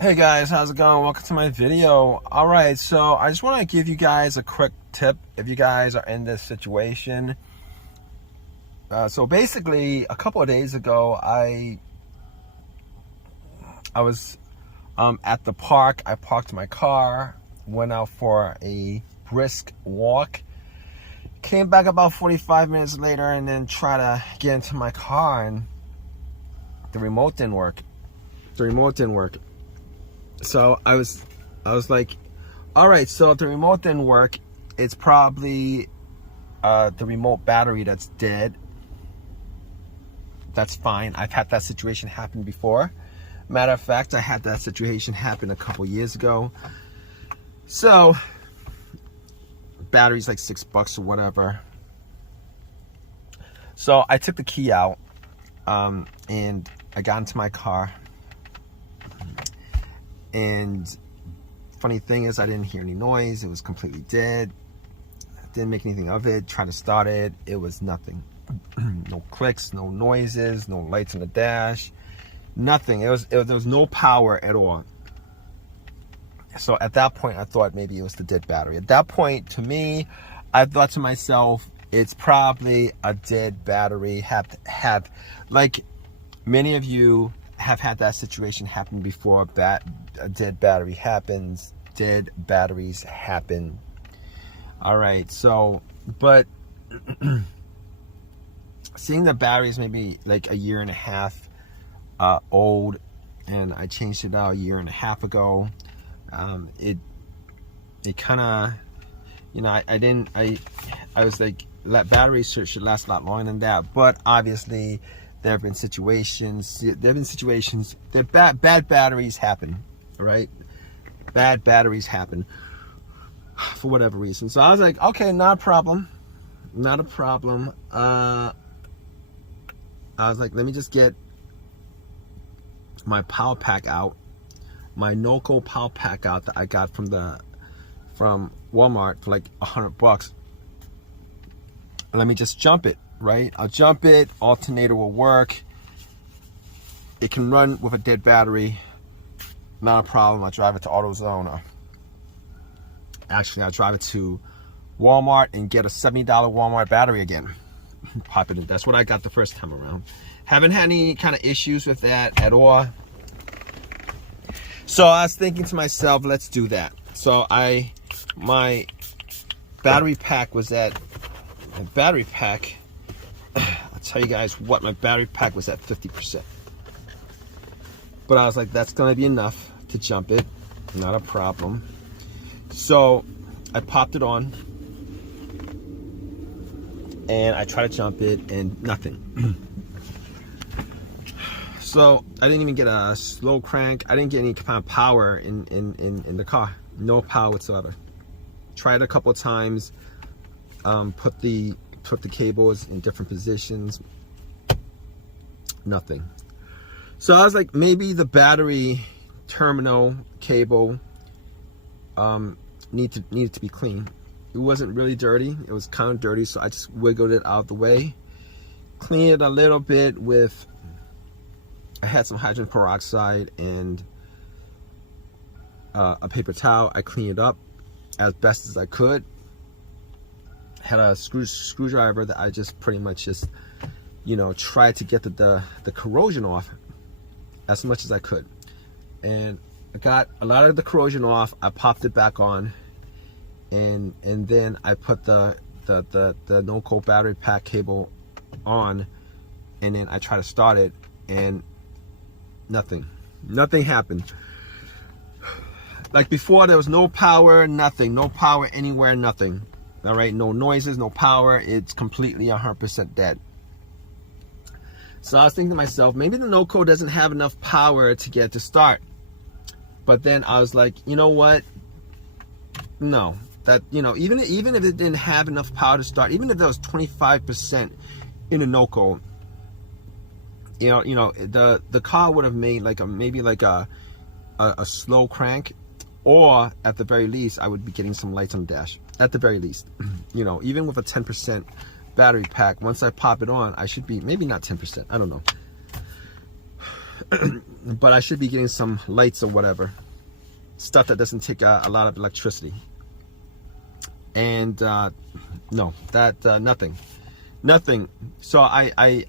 Hey guys, how's it going? Welcome to my video. Alright, so I just want to give you guys a quick tip if you guys are in this situation. So basically, a couple of days ago, I was at the park. I parked my car, went out for a brisk walk, came back about 45 minutes later, and then tried to get into my car, and the remote didn't work. So I was like, all right, so if the remote didn't work, it's probably the remote battery that's dead. That's fine. I've had that situation happen before. Matter of fact, I had that situation happen a couple years ago. So battery's like $6 or whatever. So I took the key out and I got into my car. And funny thing is, I didn't hear any noise. It was completely dead. Didn't make anything of it. Tried to start it. It was nothing. No clicks, no noises, no lights on the dash, nothing. There was no power at all. So at that point, I thought maybe it was the dead battery. At that point, to me, I thought to myself, it's probably a dead battery. Have like many of you have had that situation happen before. A dead battery happens. Dead batteries happen. All right, so, but seeing the batteries maybe like a year and a half old, and I changed it out a year and a half ago. It kind of, you know, I was like, batteries should last a lot longer than that. But obviously, there have been situations. That bad batteries happen. All right, bad batteries happen for whatever reason. So I was like, okay, not a problem. I was like, let me just get my power pack out, my Norco power pack out that I got from Walmart for like $100. Let me just jump it, right? I'll jump it. Alternator will work. It can run with a dead battery. Not a problem. I'll drive it to AutoZone. Actually, I'll drive it to Walmart and get a $70 Walmart battery again. Pop it in. That's what I got the first time around. Haven't had any kind of issues with that at all. So I was thinking to myself, let's do that. So my battery pack was at, I'll tell you guys what, my battery pack was at 50%. But I was like, that's gonna be enough to jump it, not a problem. So I popped it on and I tried to jump it and nothing. So I didn't even get a slow crank. I didn't get any kind of power in the car. No power whatsoever. Tried a couple of times, put the cables in different positions. Nothing. So I was like, maybe the battery terminal cable needed to be clean. It wasn't really dirty. It was kind of dirty, so I just wiggled it out of the way. Cleaned it a little bit with, I had some hydrogen peroxide and a paper towel. I cleaned it up as best as I could. Had a screwdriver that I just pretty much just, you know, tried to get the corrosion off as much as I could. And I got a lot of the corrosion off. I popped it back on, and then I put the Norco battery pack cable on, and then I tried to start it, and nothing happened. Like before, there was no power, nothing, no power anywhere, nothing. All right, no noises, no power. It's completely 100% dead. So I was thinking to myself, maybe the Norco doesn't have enough power to get to start. But then I was like, you know what? No, that, you know, even if it didn't have enough power to start, even if there was 25% in a Norco, you know, the car would have made like maybe a slow crank, or at the very least, I would be getting some lights on the dash. At the very least, you know, even with a 10% battery pack, once I pop it on, I should be, maybe not 10%, I don't know. but I should be getting some lights or whatever, stuff that doesn't take a lot of electricity. And no, that nothing. So I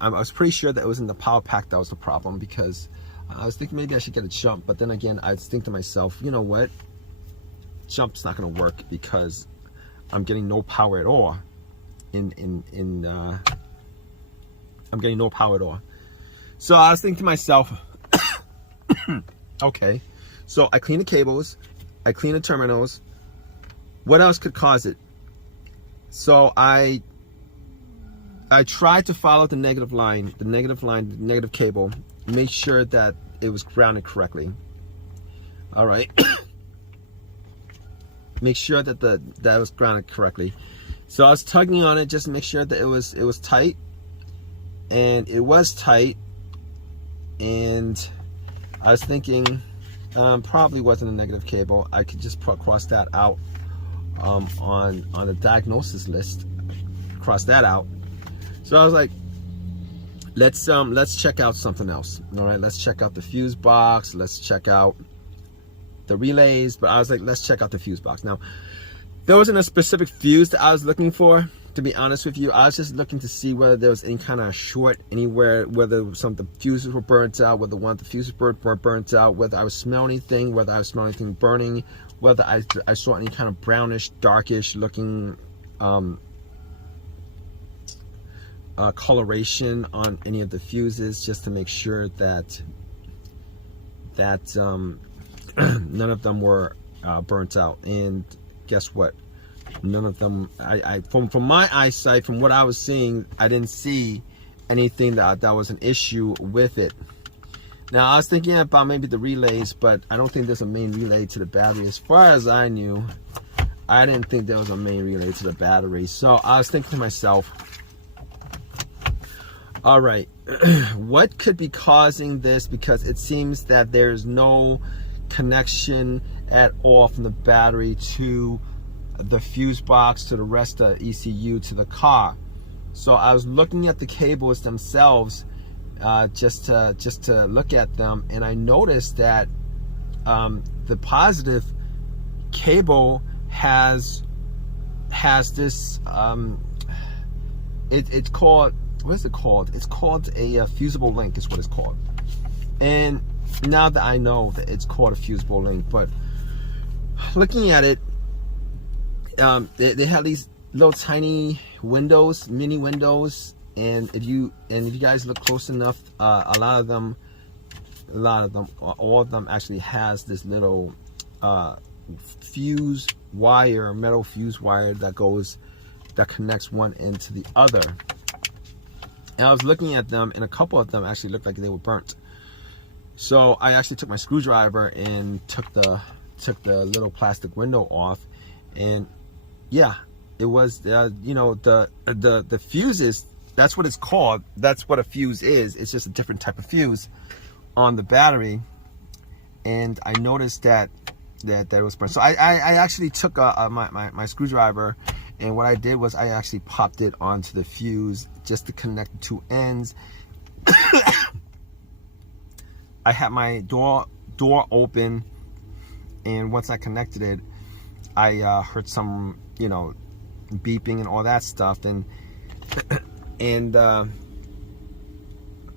was pretty sure that it was in the power pack that was the problem, because I was thinking maybe I should get a jump, but then again I think to myself, you know what, jump's not going to work because I'm getting no power at all. I'm getting no power at all. So I was thinking to myself, okay, so I clean the cables, I clean the terminals. What else could cause it? So I tried to follow the negative cable, make sure that it was grounded correctly. All right. Make sure that that was grounded correctly. So I was tugging on it just to make sure that it was tight, and it was tight. And I was thinking, probably wasn't a negative cable. I could just cross that out on the diagnosis list. Cross that out. So I was like, let's check out something else. All right, let's check out the fuse box. Let's check out the relays. But I was like, let's check out the fuse box. Now, there wasn't a specific fuse that I was looking for, to be honest with you. I was just looking to see whether there was any kind of short anywhere, whether some of the fuses were burnt out, whether one of the fuses were burnt out, whether I was smelling anything, whether I was smelling anything burning, whether I saw any kind of brownish, darkish looking coloration on any of the fuses, just to make sure that none of them were burnt out. And guess what? None of them. From my eyesight, from what I was seeing, I didn't see anything that was an issue with it. Now I was thinking about maybe the relays, but I don't think there's a main relay to the battery. As far as I knew, I didn't think there was a main relay to the battery. So I was thinking to myself, all right, what could be causing this? Because it seems that there's no connection at all from the battery to the fuse box, to the rest of ECU, to the car. So I was looking at the cables themselves, just to look at them, and I noticed that the positive cable has this it's called, what is it called? It's called a fusible link is what it's called. And now that I know that it's called a fusible link, but looking at it, they have these little tiny windows, mini windows, and if you guys look close enough, all of them actually has this little fuse wire, metal fuse wire that connects one end to the other. And I was looking at them, and a couple of them actually looked like they were burnt. So I actually took my screwdriver and took the little plastic window off, and yeah, it was you know, the fuses, that's what it's called. That's what a fuse is. It's just a different type of fuse on the battery. And I noticed that was burnt. So I actually took my screwdriver, and what I did was I actually popped it onto the fuse just to connect the two ends. I had my door open, and once I connected it, I heard some, you know, beeping and all that stuff, and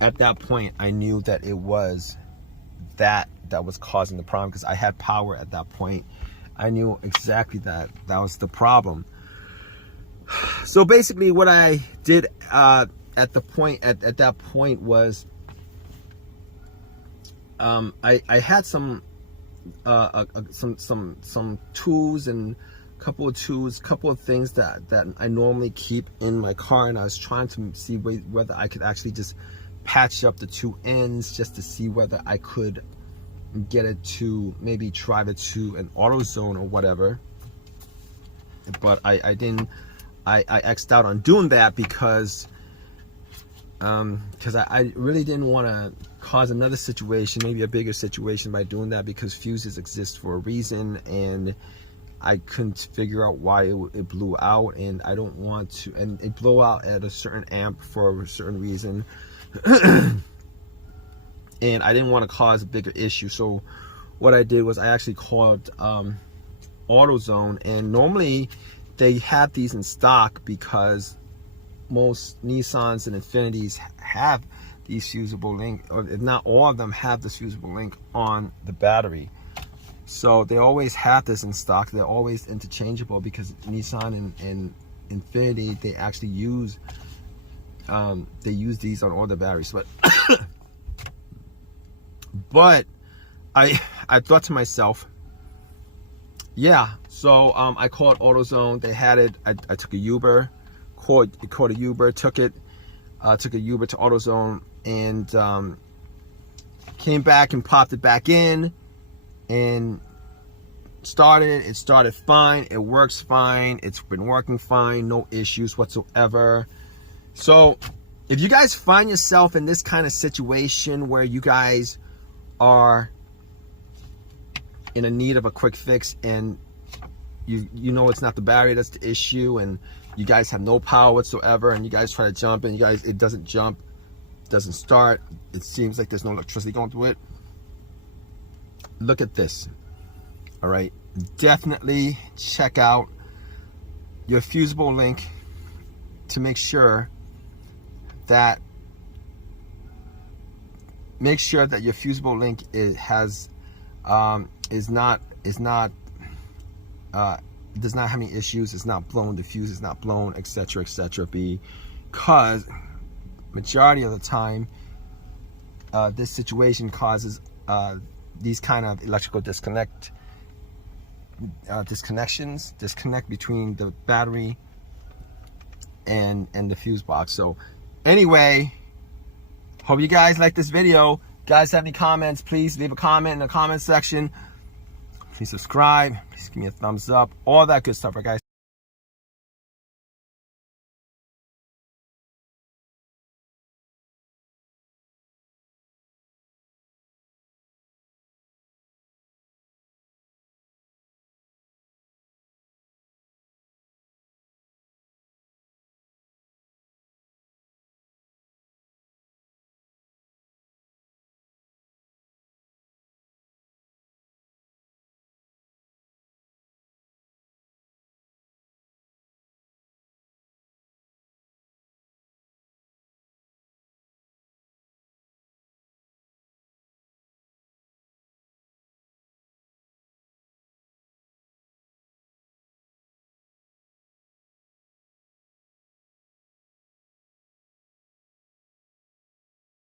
at that point I knew that it was that was causing the problem, because I had power at that point. I knew exactly that was the problem. So basically what I did at that point was I had some tools, and couple of things that I normally keep in my car, and I was trying to see whether I could actually just patch up the two ends, just to see whether I could get it to maybe drive it to an AutoZone or whatever. But I didn't. I X'd out on doing that because I really didn't want to cause another situation, maybe a bigger situation, by doing that, because fuses exist for a reason, and I couldn't figure out why it blew out, and I don't want to. And it blew out at a certain amp for a certain reason. and I didn't want to cause a bigger issue. So what I did was I actually called AutoZone, and normally they have these in stock because most Nissans and Infinitis have these fusible link, or if not all of them have this fusible link on the battery. So they always have this in stock. They're always interchangeable because Nissan and Infiniti, they actually use these on all the batteries. But I thought to myself, yeah. So I called AutoZone. They had it. I took a Uber, called a Uber, took a Uber to AutoZone, and came back and popped it back in and started. It started fine. It works fine. It's been working fine. No issues whatsoever. So if you guys find yourself in this kind of situation where you guys are in a need of a quick fix, and you know it's not the battery that's the issue, and you guys have no power whatsoever, and you guys try to jump and it doesn't jump, doesn't start, it seems like there's no electricity going through it, look at this. All right, definitely check out your fusible link to make sure that your fusible link does not have any issues. It's not blown, the fuse is not blown, etc., etc. Because majority of the time this situation causes these kind of electrical disconnect between the battery and the fuse box. So anyway, hope you guys like this video. Guys, have any comments, please leave a comment in the comment section. Please subscribe, please give me a thumbs up, all that good stuff, right guys?